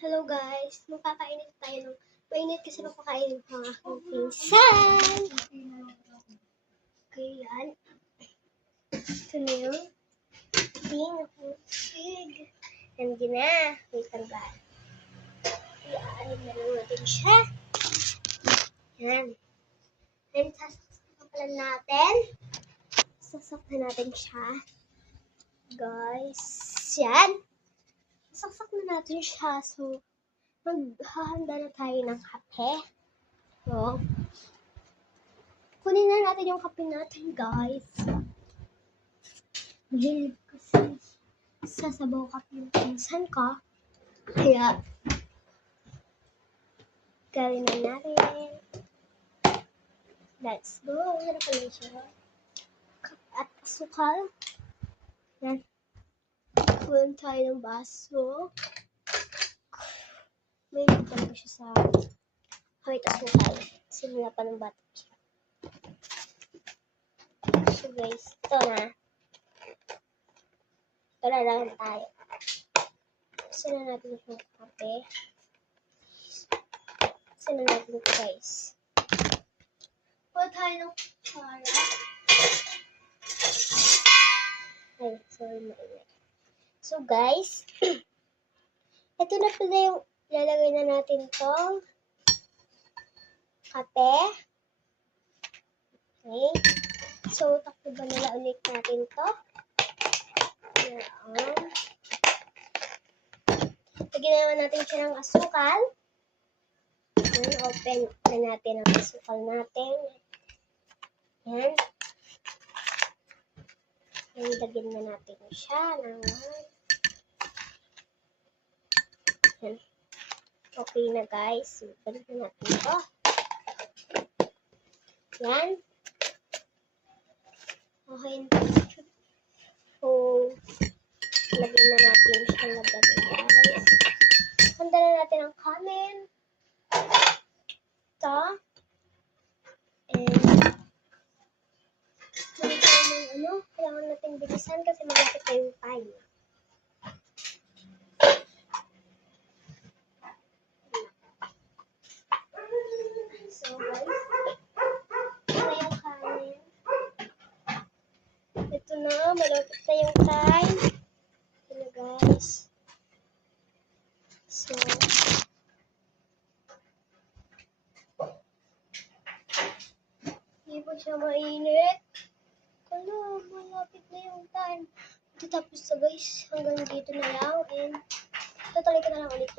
Hello guys, magkakainit tayo ng mainit kasi magkakainit ng aking pinsan. Okay, yan. Ito na yung pig. Nandiyan na. Wait lang ba? Yan, nalunod din siya. Yan. Then, sasaksakan pala natin. Sasaksakan natin siya. Guys, yan. Saksak na natin siya. So, maghahanda na tayo ng kape. So, kunin na natin yung kape natin, guys. Mahilig kasi sa sabaw kape yung pinsan ko. Kaya, gawin na natin. Let's go. Ano pala siya? Kape at asukal. Yan. Kunin tayo ng baso. May nagtan ko siya sa kawit asukal. Simula pa ng bata siya. So guys, ito na. Ito na lang tayo. Gusto na natin yung kape. Gusto na natin ito guys. Pwede tayo ng kutsara. Ay, sorry maingay. So guys, ito na pala yung lalagay na natin tong kape. Okay. So, takbo nila ulit natin to. Yan. Lagyan naman natin siya ng asukal. Yan, open na natin ang asukal natin. Yan. Yan, lagyan na natin siya ng yan. Okay na guys. Balik na natin ito. Yan. Okay. So, lagyan na natin siya lagyan guys. Handa na natin ang kanin. Ito. And, kailangan natin bilisan kasi malapit na yung time. So guys, ito na yung kanin. Ito na, malapit na yung time. Ito na guys. So, hindi po siya mainit. Kala, malapit na yung time. Ito tapos na guys, hanggang dito na lang. And, tatalik na lang ulit.